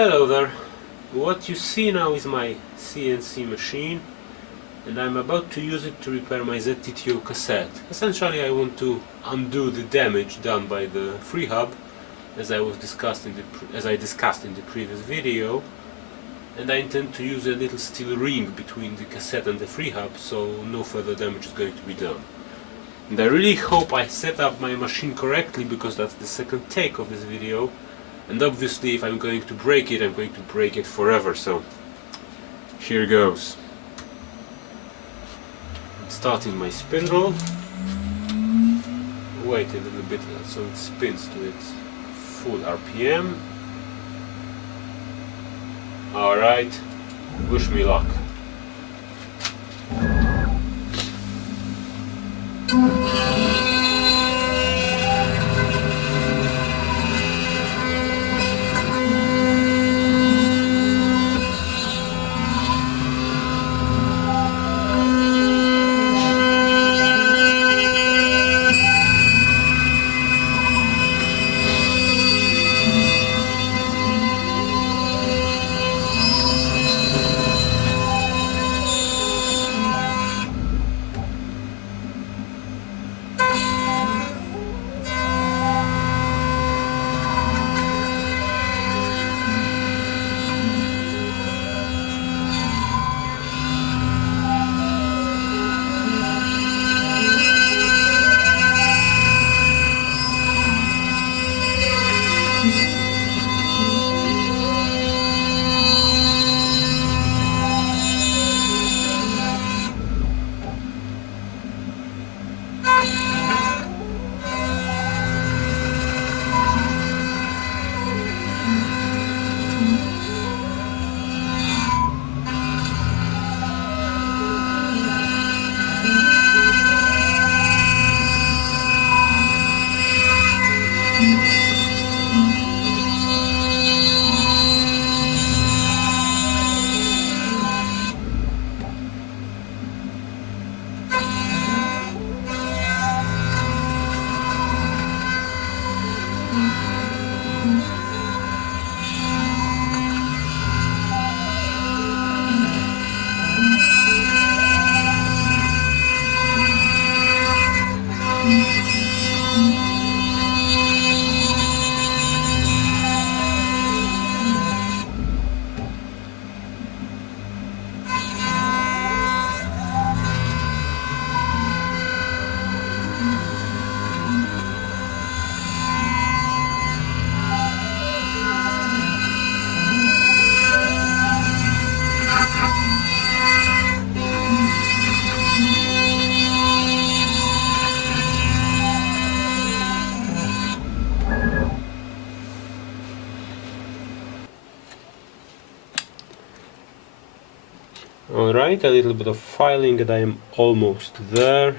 Hello there. What you see now is my CNC machine, and I'm about to use it to repair my ZTTO cassette. Essentially, I want to undo the damage done by the free hub, as I discussed in the previous video, and I intend to use a little steel ring between the cassette and the free hub, so no further damage is going to be done. And I really hope I set up my machine correctly, because that's the second take of this video. And obviously, if I'm going to break it, I'm going to break it forever, so here goes. Starting my spindle. Wait a little bit so it spins to its full RPM. Alright, wish me luck. Alright, a little bit of filing and I am almost there.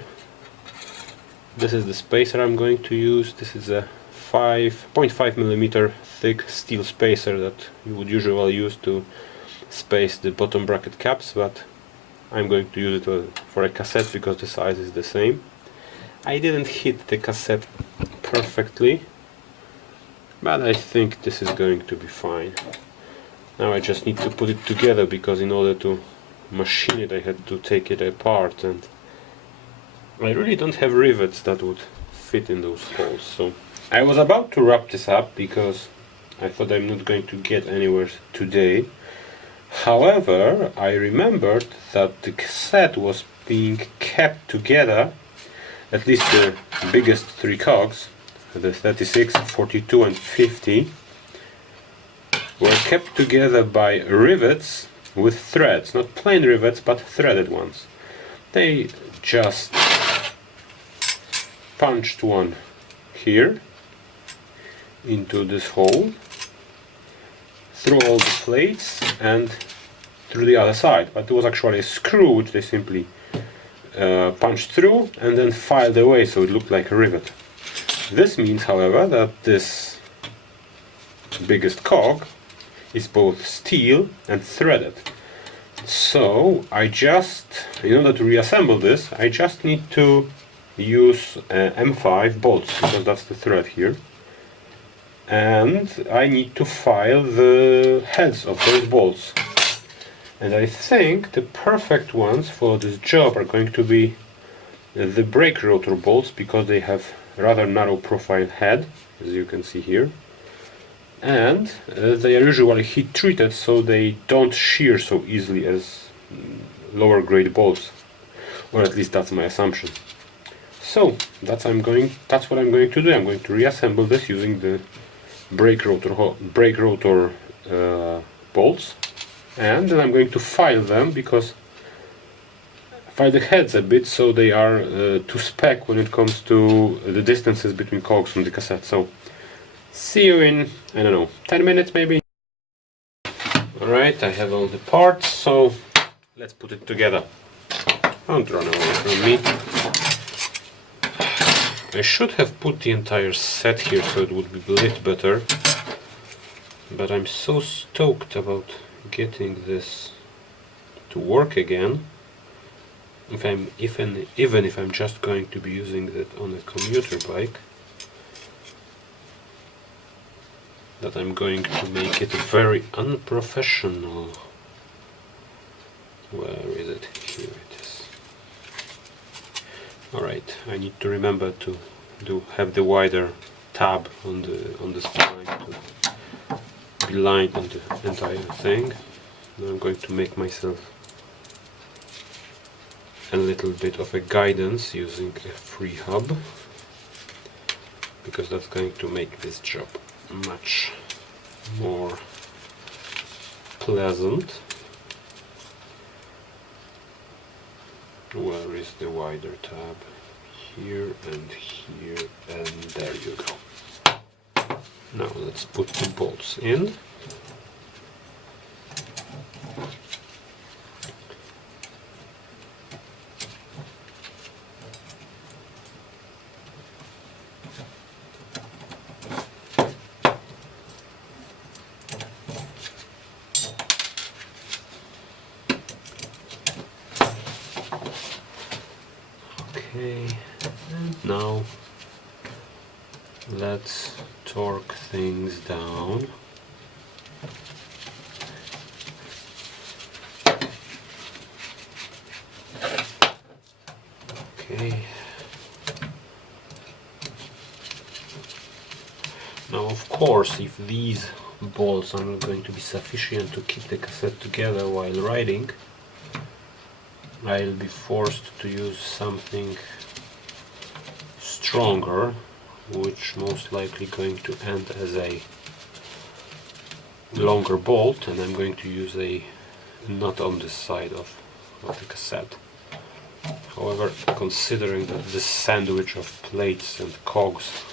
This is the spacer I'm going to use. This is a 5.5mm thick steel spacer that you would usually use to space the bottom bracket caps, but I'm going to use it for a cassette because the size is the same. I didn't hit the cassette perfectly, but I think this is going to be fine. Now I just need to put it together, because in order to machine it I had to take it apart, and I really don't have rivets that would fit in those holes. So I was about to wrap this up because I thought I'm not going to get anywhere today. However, I remembered that the cassette was being kept together, at least the biggest three cogs, the 36, 42 and 50, were kept together by rivets with threads, not plain rivets but threaded ones. They just punched one here into this hole, through all the plates and through the other side, but it was actually a screw which they simply punched through and then filed away, so it looked like a rivet. This means, however, that this biggest cog is both steel and threaded. So I just, in order to reassemble this, I just need to use M5 bolts, because that's the thread here, and I need to file the heads of those bolts. And I think the perfect ones for this job are going to be the brake rotor bolts, because they have rather narrow profile head, as you can see here, and they are usually heat treated, so they don't shear so easily as lower grade bolts, or at least that's my assumption. So that's what I'm going to do. I'm going to reassemble this using the brake rotor bolts, and then I'm going to file them, because file the heads a bit so they are to spec when it comes to the distances between cogs on the cassette. So see you in, I don't know, 10 minutes maybe. Alright, I have all the parts, so let's put it together. Don't run away from me. I should have put the entire set here so it would be lit better, but I'm so stoked about getting this to work again. Even if I'm just going to be using that on a commuter bike, that I'm going to make it very unprofessional. Where is it? Here it is. Alright, I need to remember to have the wider tab on the spine to be lined on the entire thing. Now I'm going to make myself a little bit of a guidance using a free hub, because that's going to make this job much more pleasant. Where is the wider tab? Here and here, and there you go. Now let's put the bolts in. Okay, and now let's torque things down. Okay. Now, of course, if these bolts are not going to be sufficient to keep the cassette together while riding, I'll be forced to use something stronger, which most likely going to end as a longer bolt, and I'm going to use a nut on this side of the cassette. However, considering that this sandwich of plates and cogs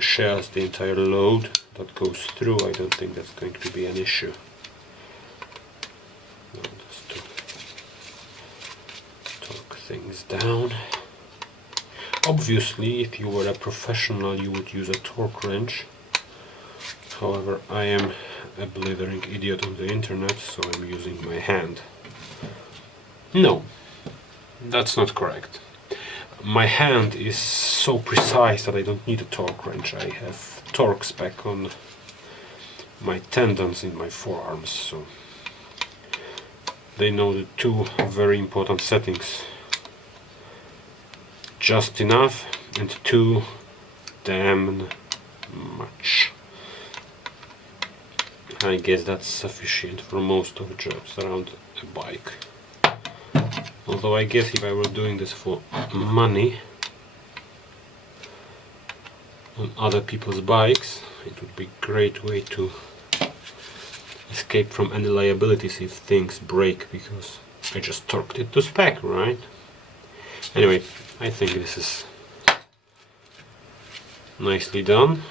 shares the entire load that goes through, I don't think that's going to be an issue. Just to torque things down. Obviously, if you were a professional, you would use a torque wrench. However, I am a blithering idiot on the internet, so I'm using my hand. No, that's not correct. My hand is so precise that I don't need a torque wrench. I have torque spec on my tendons in my forearms, so they know the two very important settings: just enough and too damn much. I guess that's sufficient for most of the jobs around a bike. Although I guess if I were doing this for money on other people's bikes, it would be a great way to escape from any liabilities if things break, because I just torqued it to spec, right? Anyway, I think this is nicely done.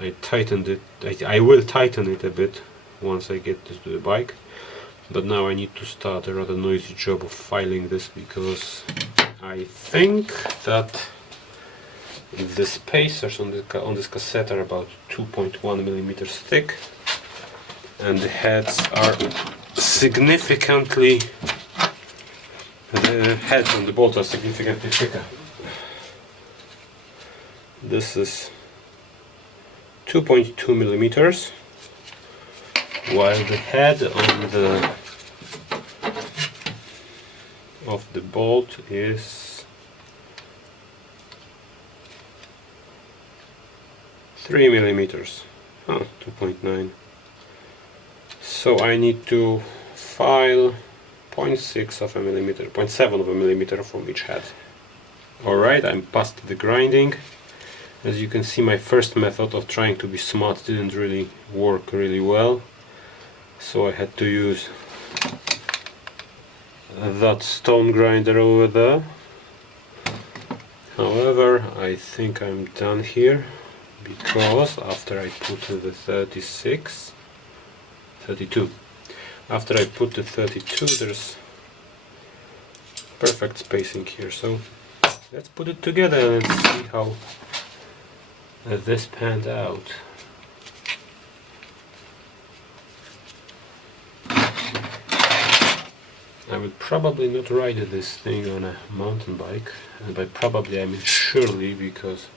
I tightened it. I will tighten it a bit once I get this to the bike. But now I need to start a rather noisy job of filing this, because I think that the spacers on this cassette are about 2.1 millimeters thick, and the heads are significantly, the heads on the bolts are significantly thicker. This is 2.2 millimeters, while the head on the of the bolt is 3 millimeters. 2.9. So I need to file 0.6 of a millimeter, 0.7 of a millimeter from each head. Alright, I'm past the grinding. As you can see, my first method of trying to be smart didn't really work really well, so I had to use that stone grinder over there. However, I think I'm done here, because after I put the 32, after I put the 32, there's perfect spacing here. So let's put it together and see how this panned out. I will probably not ride this thing on a mountain bike, and by probably I mean surely, because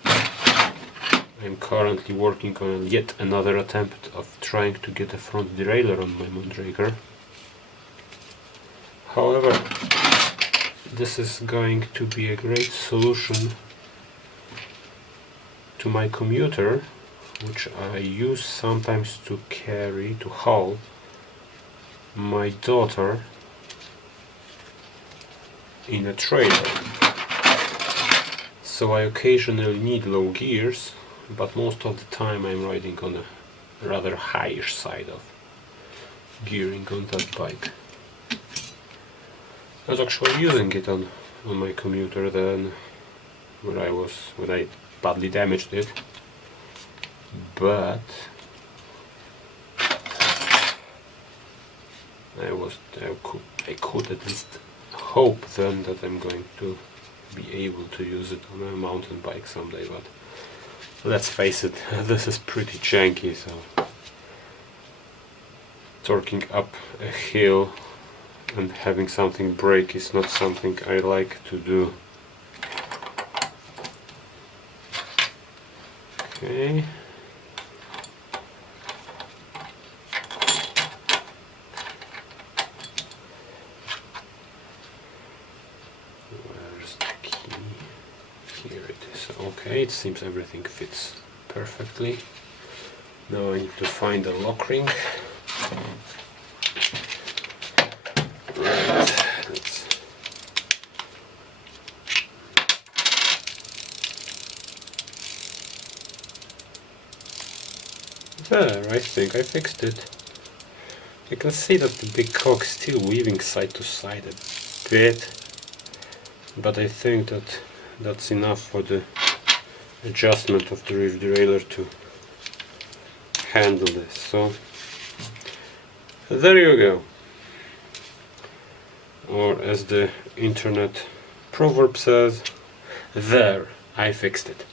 I'm currently working on yet another attempt of trying to get a front derailleur on my Moonraker. However, this is going to be a great solution to my commuter, which I use sometimes to haul my daughter in a trailer. So I occasionally need low gears, but most of the time I'm riding on a rather highish side of gearing on that bike. I was actually using it on my commuter then, when I badly damaged it, but I could at least hope then that I'm going to be able to use it on a mountain bike someday. But let's face it, this is pretty janky, so torquing up a hill and having something break is not something I like to do. Okay. Where's the key? Here it is. Okay, it seems everything fits perfectly. Now I need to find the lock ring. Right, there, I think I fixed it. You can see that the big cock is still weaving side to side a bit, but I think that that's enough for the adjustment of the rear derailleur to handle this. So there you go. Or as the internet proverb says, there, I fixed it.